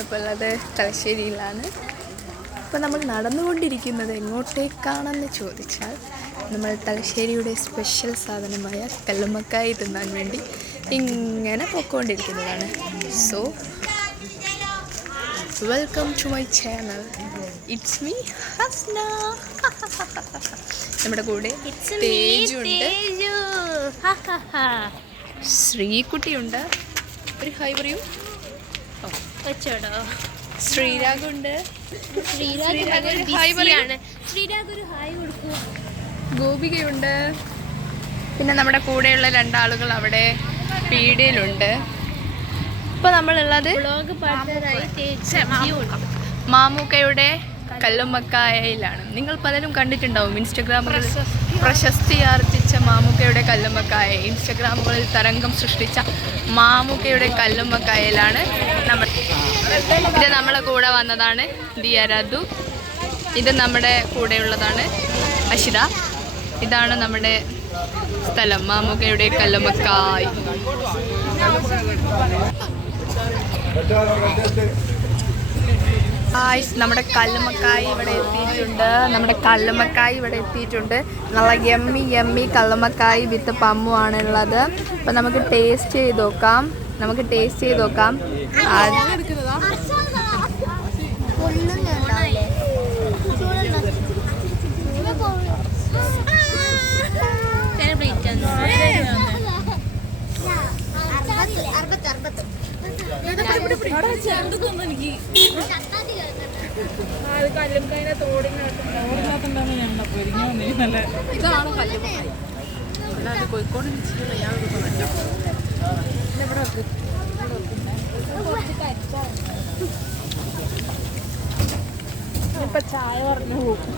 നമ്മളിപ്പോൾ ഉള്ളത് തലശ്ശേരിയിലാണ്. അപ്പോൾ നമ്മൾ നടന്നുകൊണ്ടിരിക്കുന്നത് എങ്ങോട്ടേക്കാണെന്ന് ചോദിച്ചാൽ നമ്മൾ തലശ്ശേരിയുടെ സ്പെഷ്യൽ സാധനമായ കല്ലുമ്മക്കായി തിന്നാൻ വേണ്ടി ഇങ്ങനെ പോയിക്കൊണ്ടിരിക്കുന്നതാണ്. So welcome to my channel. It's me Hasna. നമ്മുടെ കൂടെ തേജുണ്ട്, ശ്രീകുട്ടിയുണ്ട്. ഒരു ഹായ് പറയൂ. ശ്രീരാഗുണ്ട്. ഗോപികയുണ്ട്. പിന്നെ നമ്മുടെ കൂടെയുള്ള രണ്ടാളുകൾ അവിടെ പീടികയിലുണ്ട്. ഇപ്പൊ നമ്മളുള്ളത് മാമൂക്കയുടെ കല്ലുമ്മക്കായയിലാണ്. നിങ്ങൾ പലരും കണ്ടിട്ടുണ്ടാവും ഇൻസ്റ്റഗ്രാമുകളിൽ പ്രശസ്തി ആർജിച്ച മാമൂക്കയുടെ കല്ലുമ്മക്കായ. ഇൻസ്റ്റഗ്രാമുകളിൽ തരംഗം സൃഷ്ടിച്ച മാമൂക്കയുടെ കല്ലുമ്മക്കായയിലാണ് നമ്മൾ. ഇത് നമ്മളെ കൂടെ വന്നതാണ് ദിയരതു. ഇത് നമ്മുടെ കൂടെയുള്ളതാണ് അഷിത. ഇതാണ് നമ്മുടെ സ്ഥലം, മാമൂക്കയുടെ കല്ലുമ്മക്കായ്. നമ്മുടെ കല്ലുമ്മക്കായ് ഇവിടെ എത്തിയിട്ടുണ്ട്. നല്ല യമ്മി കല്ലുമ്മക്കായ് വിത്ത് പമ്മു ആണുള്ളത്. അപ്പം നമുക്ക് ടേസ്റ്റ് ചെയ്ത് നോക്കാം. ഇതാണ് കല്ലുമ്മക്കായ്. കോഴിക്കോട് ഇപ്പൊ ചായ പറഞ്ഞു പോകും.